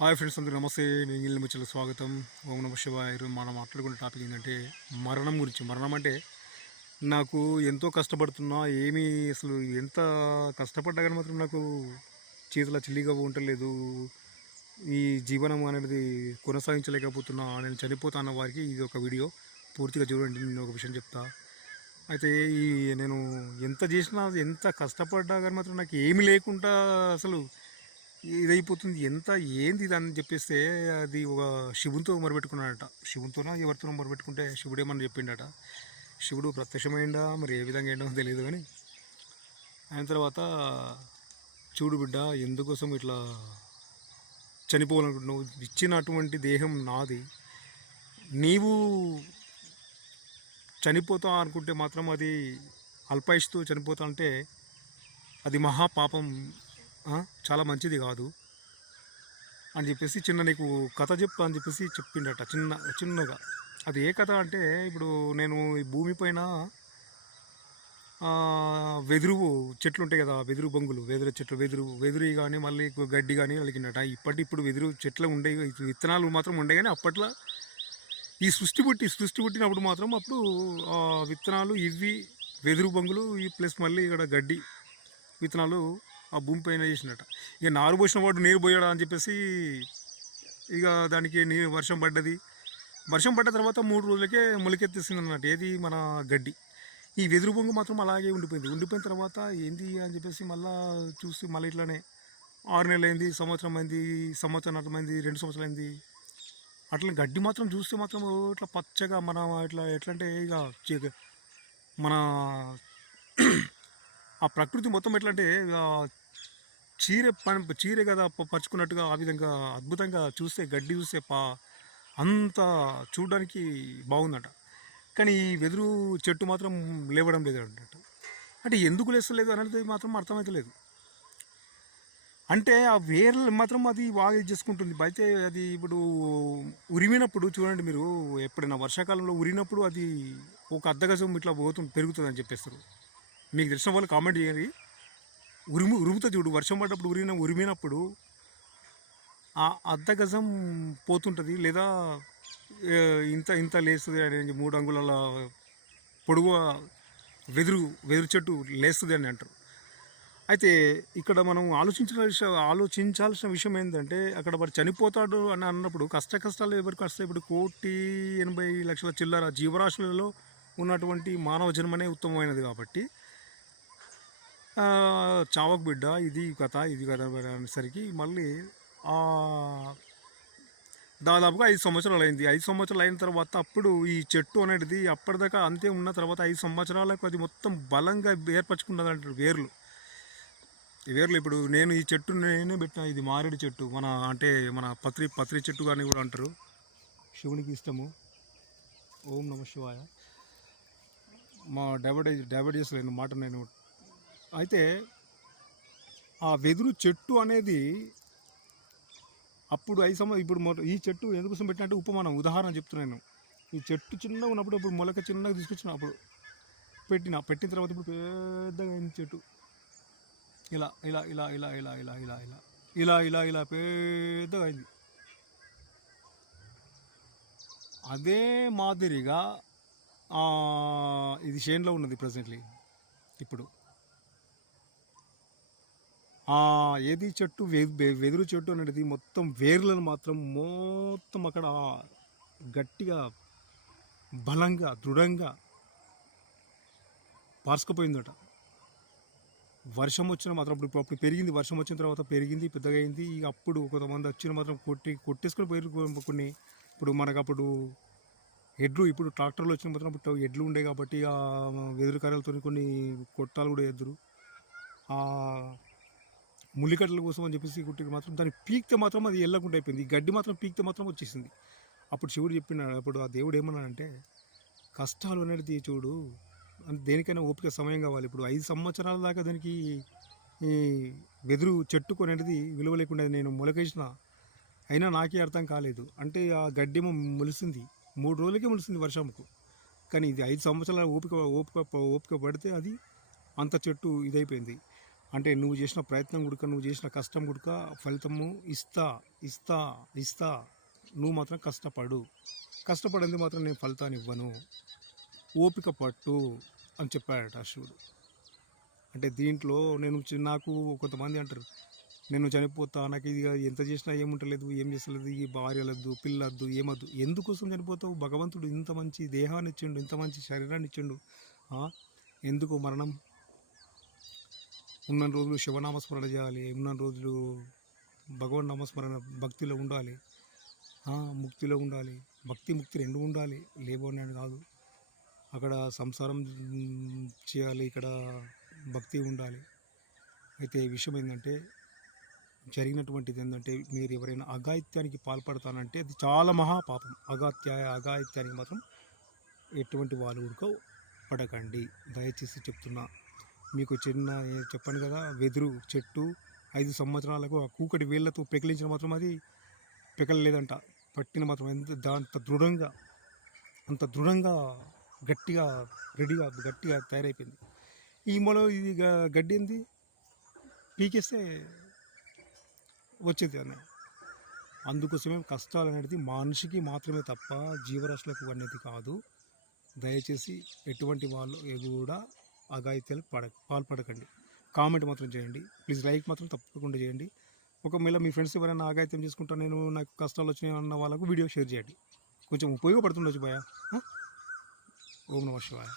Hi friends, అందరూ నమస్తే. నేను ఇల్లు ముచ్చలకు స్వాగతం. ఓం నమ శివాయ. ఈరోజు మనం మాట్లాడుకునే టాపిక్ ఏంటంటే మరణం గురించి. మరణం అంటే నాకు ఎంతో కష్టపడుతున్నా, ఏమీ అసలు ఎంత కష్టపడ్డా కానీ మాత్రం నాకు చేతుల చిల్లిగా ఉండలేదు. ఈ జీవనం అనేది కొనసాగించలేకపోతున్నా, నేను చనిపోతా అన్న వారికి ఇది ఒక వీడియో పూర్తిగా చూడండి. నేను ఒక విషయం చెప్తా. అయితే నేను ఎంత చేసినా, ఎంత కష్టపడ్డా కానీ మాత్రం నాకు ఏమీ లేకుండా అసలు ఇదైపోతుంది. ఏంది ఇది అని చెప్పేస్తే అది ఒక శివునితో మొరబెట్టుకున్నాడట. శివునితోనో ఎవరితోనో మొరబెట్టుకుంటే శివుడేమని చెప్పిండట. శివుడు ప్రత్యక్షమైందా మరి ఏ విధంగా ఏంటో తెలియదు. కానీ ఆయన తర్వాత చూడు బిడ్డ, ఎందుకోసం ఇట్లా చనిపోవాలనుకుంటున్నావు? ఇచ్చినటువంటి దేహం నాది. నీవు చనిపోతా అనుకుంటే మాత్రం అది అల్పాయుష్తో చనిపోతా అంటే అది మహాపాపం, చాలా మంచిది కాదు అని చెప్పేసి నీకు కథ చెప్తా అని చెప్పేసి చెప్పిండట. చిన్నగా. అది ఏ కథ అంటే, ఇప్పుడు నేను ఈ భూమిపైన వెదురు చెట్లు ఉంటాయి కదా, వెదురు బొంగులు, వెదురు చెట్లు, వెదురు కానీ మళ్ళీ గడ్డి కానీ అలికినట. ఇప్పుడు వెదురు చెట్లు ఉండే, విత్తనాలు మాత్రం ఉండే. కానీ అప్పట్లో ఈ సృష్టి పుట్టినప్పుడు మాత్రం అప్పుడు విత్తనాలు ఇవి వెదురు బొంగులు ప్లస్ మళ్ళీ ఇక్కడ గడ్డి విత్తనాలు ఆ భూమి పైన చేసినట్ట. ఇక నారు పోసిన వాడు నీరు పోయాడా అని చెప్పేసి ఇక దానికి వర్షం పడ్డది. వర్షం పడ్డ తర్వాత 3 రోజులకే మొలకెత్తేసింది అన్నట్టు. ఏది మన గడ్డి. ఈ వెదురు బొంగు మాత్రం అలాగే ఉండిపోయిన తర్వాత ఏంది అని చెప్పేసి మళ్ళీ చూసి మళ్ళీ ఇట్లానే 6 నెలలు అయింది, సంవత్సరం అయింది, సంవత్సరం అర్థమైంది, 2 సంవత్సరాలు అయింది. అట్లా గడ్డి మాత్రం చూస్తే మాత్రం ఇట్లా పచ్చగా మన ఇట్లా ఎట్లంటే ఇక మన ఆ ప్రకృతి మొత్తం ఎట్లా అంటే చీర కదా పరుచుకున్నట్టుగా ఆ విధంగా అద్భుతంగా చూస్తే, గడ్డి చూస్తే అంత చూడడానికి బాగుందట. కానీ ఈ వెదురు చెట్టు మాత్రం లేవడం లేదు అన్నట్టు. అంటే ఎందుకు లేస్తలేదు అనేది మాత్రం అర్థమవుతలేదు. అంటే ఆ వేర్లు మాత్రం అది బాగా చేసుకుంటుంది. అయితే అది ఇప్పుడు ఉరిమినప్పుడు చూడండి, మీరు ఎప్పుడైనా వర్షాకాలంలో ఉరినప్పుడు అది ఒక అర్ధగజం ఇట్లా పెరుగుతుంది అని చెప్పేస్తారు. మీకు తెలిసిన వాళ్ళు కామెంట్ చేయండి. ఉరుముతో చూడు, వర్షం పడ్డప్పుడు ఉరిమినప్పుడు ఆ అర్ధగజం పోతుంటుంది, లేదా ఇంత లేస్తుంది అని 3 అంగుళాల పొడుగు వెదురు చెట్టు లేస్తుంది అని అంటారు. అయితే ఇక్కడ మనం ఆలోచించాల్సిన విషయం ఏంటంటే, అక్కడ వాడు చనిపోతాడు అని అన్నప్పుడు కష్టాలు ఎవరికి వస్తాయి? ఇప్పుడు 1,80,00,000 చిల్లర జీవరాశులలో ఉన్నటువంటి మానవ జన్మనే ఉత్తమమైనది కాబట్టి చావకు బిడ్డ, ఇది కథ అనేసరికి మళ్ళీ దాదాపుగా 5 సంవత్సరాలు అయింది. 5 సంవత్సరాలు అయిన తర్వాత అప్పుడు ఈ చెట్టు అనేది అప్పటిదాకా అంతే ఉన్న తర్వాత 5 సంవత్సరాలకు అది మొత్తం బలంగా ఏర్పరచుకున్నది అంటారు వేర్లు. ఈ వేర్లు ఇప్పుడు నేను ఈ చెట్టు నేనే పెట్టిన. ఇది మారేడు చెట్టు, మన పత్రి చెట్టు కానీ కూడా అంటారు. శివునికి ఇష్టము. ఓం నమ శివాయ. మా డైవర్ట్ చేసలేను మాట నేను. అయితే ఆ వెదురు చెట్టు అనేది అప్పుడు 5 సంవత్సరాలు, ఇప్పుడు ఈ చెట్టు ఎందుకోసం పెట్టినట్టు ఉపమానం, ఉదాహరణ చెప్తున్నాను. ఈ చెట్టు చిన్నగా ఉన్నప్పుడు, ఇప్పుడు మొలక చిన్నగా తీసుకొచ్చిన అప్పుడు పెట్టిన తర్వాత ఇప్పుడు పెద్దగా అయింది చెట్టు. ఇలా ఇలా ఇలా ఇలా ఇలా ఇలా ఇలా ఇలా ఇలా ఇలా ఇలా పెద్దగా అయింది. అదే మాదిరిగా ఇది షేన్లో ఉన్నది ప్రజెంట్లీ. ఇప్పుడు ఏది చెట్టు, వెదురు చెట్టు అనేది మొత్తం వేర్లను మాత్రం మొత్తం అక్కడ గట్టిగా బలంగా దృఢంగా పార్చుకుపోయిందట. వర్షం వచ్చిన మాత్రం అప్పుడు పెరిగింది. వర్షం వచ్చిన తర్వాత పెరిగింది, పెద్దగా అయింది. ఇక అప్పుడు కొంతమంది వచ్చిన మాత్రం కొట్టేసుకొని పోయి కొన్ని. ఇప్పుడు మనకు అప్పుడు ఎడ్లు, ఇప్పుడు ట్రాక్టర్లు వచ్చిన మాత్రం అప్పుడు ఎడ్లు ఉండే కాబట్టి ఆ వెదురు కర్రలతో కొన్ని కొట్టాలు కూడా ఎదురు ములికట్టల కోసం అని చెప్పేసి కుట్టి మాత్రం దాన్ని పీక్తే మాత్రం అది ఎల్లకుండా అయిపోయింది. ఈ గడ్డి మాత్రం పీక్తే మాత్రం వచ్చేసింది. అప్పుడు శివుడు చెప్పినాడు. అప్పుడు ఆ దేవుడు ఏమన్నాడంటే, కష్టాలు అనేది చూడు, దేనికైనా ఓపిక సమయం కావాలి. ఇప్పుడు 5 సంవత్సరాల దాకా దానికి ఈ వెదురు చెట్టుకు అనేది విలువ లేకుండా నేను మొలకేసిన, అయినా నాకే అర్థం కాలేదు. అంటే ఆ గడ్డేమో మొలిసింది, 3 రోజులకే మొలిసింది వర్షంకు. కానీ ఇది 5 సంవత్సరాల ఓపిక పడితే అది అంత చెట్టు ఇదైపోయింది. అంటే నువ్వు చేసిన ప్రయత్నం గుడక, నువ్వు చేసిన కష్టం గుడక ఫలితము ఇస్తా ఇస్తా ఇస్తా. నువ్వు మాత్రం కష్టపడు, కష్టపడింది మాత్రం నేను ఫలితాన్ని ఇవ్వను, ఓపిక పట్టు అని చెప్పాడట శివుడు. అంటే దీంట్లో నాకు కొంతమంది అంటారు, నేను చనిపోతా, నాకు ఇది ఎంత చేసినా ఏముంటలేదు, ఏం చేస్తలేదు, ఈ భార్యలద్దు, పిల్లద్దు, ఏమద్దు. ఎందుకోసం చనిపోతావు? భగవంతుడు ఇంత మంచి దేహాన్ని ఇచ్చిండు, ఇంత మంచి శరీరాన్ని ఇచ్చిండు. ఎందుకు మరణం? ఉన్న రోజులు శివనామస్మరణ చేయాలి, ఉన్న రోజులు భగవన్ నామస్మరణ భక్తిలో ఉండాలి, ముక్తిలో ఉండాలి. భక్తి ముక్తి రెండు ఉండాలి, లేబోని కాదు. అక్కడ సంసారం చేయాలి, ఇక్కడ భక్తి ఉండాలి. అయితే ఈ విషయం ఏంటంటే, జరిగినటువంటిది ఏంటంటే, మీరు ఎవరైనా అఘాయిత్యానికి పాల్పడతానంటే అది చాలా మహాపాపం. అఘాయిత్యానికి మాత్రం ఎటువంటి వాళ్ళు కూడా పడకండి, దయచేసి చెప్తున్నా. మీకు చెప్పాను కదా, వెదురు చెట్టు 5 సంవత్సరాలకు ఆ కూకటి వేళ్ళతో పెకిలించిన మాత్రం అది పెకలలేదంట, పట్టిన మాత్రం అంత దృఢంగా గట్టిగా తయారైపోయింది. ఈ మొల ఇది గడ్డి ఏంది, పీకేస్తే వచ్చేది అన్న. అందుకోసమే కష్టాలు అనేది మనిషికి మాత్రమే తప్ప జీవరాశులకు అనేది కాదు. దయచేసి ఎటువంటి వాళ్ళు కూడా అఘాయిత్యాలకు పాల్పడకండి. కామెంట్ మాత్రం చేయండి ప్లీజ్, లైక్ మాత్రం తప్పకుండా చేయండి. ఒకవేళ మీ ఫ్రెండ్స్ ఎవరైనా అఘాయిత్యం చేసుకుంటా, నాకు కష్టాలు వచ్చినాయి అన్న వాళ్ళకు వీడియో షేర్ చేయండి, కొంచెం ఉపయోగపడుతుండొచ్చు భయ. ఓం నమః శివాయ.